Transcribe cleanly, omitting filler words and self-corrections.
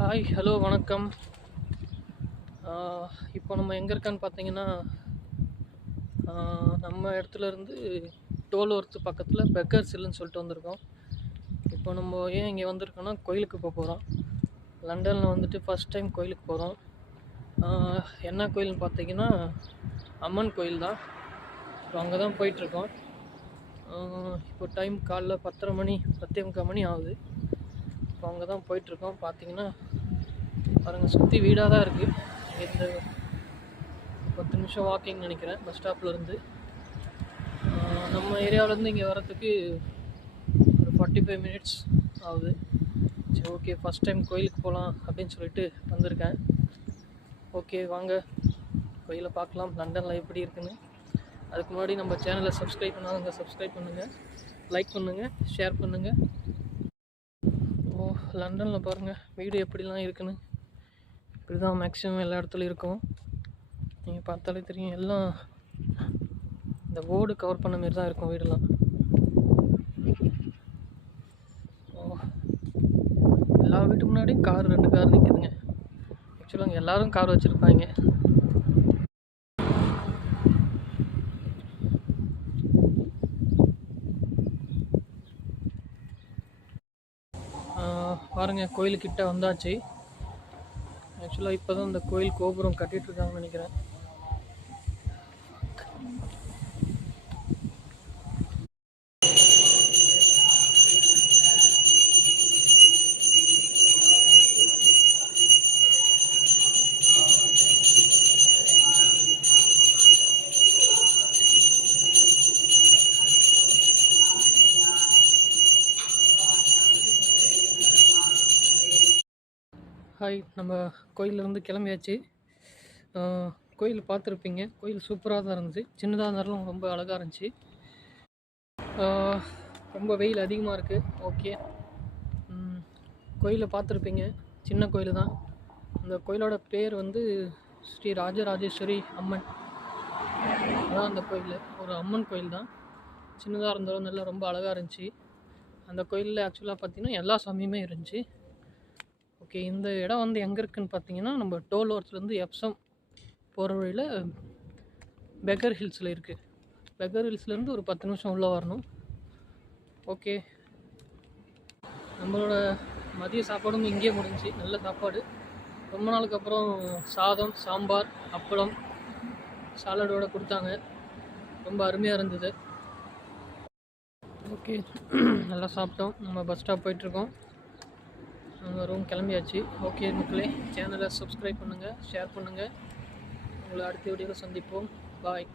Hi, hello, வணக்கம். இப்போ நம்ம எங்கே இருக்கோன்னு பார்த்தீங்கன்னா, நம்ம இடத்துல இருந்து டோல்வொர்த் பக்கத்தில் பெக்கர்ஸ் ஹில்லுன்னு சொல்லிட்டு வந்திருக்கோம். இப்போ நம்ம ஏன் இங்கே வந்திருக்கோன்னா, கோயிலுக்கு போகிறோம். லண்டனில் வந்துட்டு ஃபஸ்ட் டைம் கோயிலுக்கு போகிறோம். என்ன கோயில்னு பார்த்தீங்கன்னா, அம்மன் கோயில் தான். இப்போ அங்கே தான் போயிட்டுருக்கோம். இப்போ டைம் காலைல 10:30 மணி 10:45 மணி ஆகுது. இப்போ அங்கே தான் போயிட்டுருக்கோம். பார்த்தீங்கன்னா பாருங்கள், சுற்றி வீடாக தான் இருக்குது. இந்த 10 நிமிஷம் வாக்கிங் நினைக்கிறேன் பஸ் ஸ்டாப்லேருந்து. நம்ம ஏரியாவிலேருந்து இங்கே வரத்துக்கு ஒரு 45 மினிட்ஸ் ஆகுது. சரி, ஓகே, ஃபஸ்ட் டைம் கோயிலுக்கு போகலாம் அப்படின்னு சொல்லிட்டு வந்திருக்கேன். ஓகே, வாங்க கோயிலை பார்க்கலாம் லண்டனில் எப்படி இருக்குன்னு. அதுக்கு முன்னாடி நம்ம சேனலை சப்ஸ்கிரைப் பண்ணாதவங்க சப்ஸ்கிரைப் பண்ணுங்கள், லைக் பண்ணுங்கள், ஷேர் பண்ணுங்கள். லண்டனில் பாருங்கள் வீடு எப்படிலாம் இருக்குன்னு. இப்படி தான் மேக்ஸிமம் எல்லா இடத்துலையும் இருக்கும். நீங்கள் பார்த்தாலே தெரியும், எல்லாம் இந்த ஓடு கவர் பண்ண மாரி தான் இருக்கும் வீடெல்லாம். எல்லா வீட்டு முன்னாடியும் கார் 2 கார் நிற்குதுங்க. ஆக்சுவலாக அங்கே எல்லோரும் கார் வச்சுருப்பாங்க. பாருங்கள், கோயிலுக்கிட்ட வந்தாச்சு. ஆக்சுவலாக இப்போ தான் இந்த கோயில் கோபுரம் கட்டிகிட்ருக்காங்கன்னு நினைக்கிறேன். ஹாய், நம்ம கோயிலேருந்து கிளம்பியாச்சு. கோயில் பார்த்துருப்பீங்க. கோயில் சூப்பராக தான் இருந்துச்சு. சின்னதாக இருந்தாலும் ரொம்ப அழகாக இருந்துச்சு. ரொம்ப வெயில் அதிகமாக இருக்குது. ஓகே, கோயிலை பார்த்துருப்பீங்க. சின்ன கோயில் தான். அந்த கோயிலோட பேர் வந்து ஸ்ரீ ராஜராஜேஸ்வரி அம்மன். அதான் அந்த கோயில். ஒரு அம்மன் கோயில் தான். சின்னதாக இருந்தாலும் நல்லா ரொம்ப அழகாக இருந்துச்சு. அந்த கோயிலில் ஆக்சுவலாக பார்த்திங்கன்னா எல்லா சாமியுமே இருந்துச்சு. ஓகே, இந்த இடம் வந்து எங்கே இருக்குதுன்னு பார்த்தீங்கன்னா, நம்ம டோல்வொர்த்லேருந்து எப்சம் போகிற வழியில் பெக்கர் ஹில்ஸில் இருக்குது. பெக்கர் ஹில்ஸ்லேருந்து ஒரு 10 நிமிஷம் உள்ளே வரணும். ஓகே, நம்மளோட மதிய சாப்பாடும் இங்கேயே முடிஞ்சிச்சு. நல்ல சாப்பாடு. ரொம்ப நாளுக்கு அப்புறம் சாதம், சாம்பார், அப்பளம், சாலடோடு கொடுத்தாங்க. ரொம்ப அருமையாக இருந்தது. ஓகே, நல்லா சாப்பிட்டோம். நம்ம பஸ் ஸ்டாப் போயிட்டுருக்கோம். நம்ம ரூம் கிளம்பியாச்சு. ஓகே மக்களே, சேனலை சப்ஸ்கிரைப் பண்ணுங்கள், ஷேர் பண்ணுங்கள். உங்களை அடுத்த வீடியோவில் சந்திப்போம். பாய்.